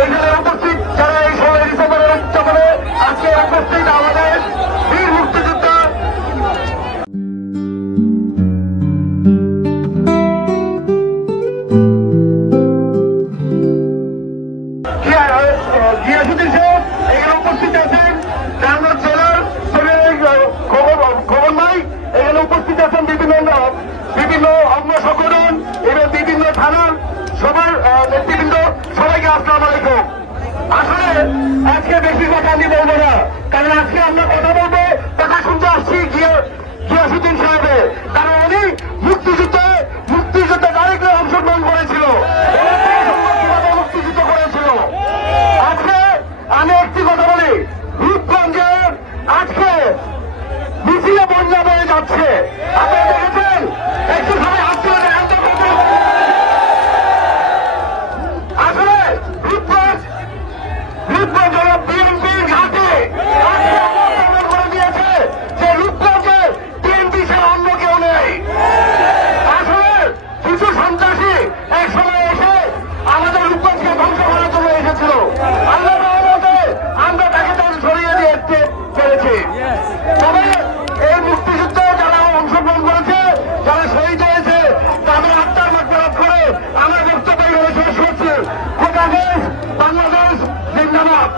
এইখানে উপস্থিত যারা এই 16 ডিসেম্বরের উদযাপনে আজকে উপস্থিত আমাদের বীর মুক্তিযোদ্ধা গিয়াসুদ্দিন সাহেব এখানে উপস্থিত আছেন। রামগঞ্জ জেলার খবর নাই এখানে উপস্থিত আছেন বিভিন্ন অঙ্গ সংগঠন এবং বিভিন্ন থানার সবার নেতৃবৃন্দ। সবাইকে আসসালামু আলাইকুম। আসলে আজকে বেশি কথা আমি বলবো না, কারণ আজকে আমরা কথা বলবো কথা শুনতে আসছি গিয়াসুদ্দিন সাহেবের, কারণ উনি মুক্তিযুদ্ধে ডাইরেক্টলি অংশগ্রহণ করেছিল, মুক্তিযুদ্ধ করেছিল। আজকে আমি একটি কথা বলি, রূপগঞ্জের আজকে মিছিলে বন্যা বয়ে যাচ্ছে। আপনারা দেখেছেন একটু সবাই আসতে আসলে রূপগঞ্জ হল বিএনপির ঘাটে করে দিয়েছে যে রূপগঞ্জে বিএনপি ছাড়া অন্য কেউ নেই। আসলে কিছু সন্ত্রাসী এক সময় এসে আমাদের রূপগঞ্জকে ধ্বংস করার জন্য এসেছিল। আল্লাহ রহমতে আমরা তাকে সরিয়ে দিতে পেরেছি। তবে এই মুক্তিযুদ্ধে যারা অংশগ্রহণ করেছে, যারা শহীদ হয়েছে, তাদের আত্মার মাত্রা করে আমার বক্তব্য শেষ করছি। খোদাফেজ, বাংলাদেশ জিন্দাবাদ।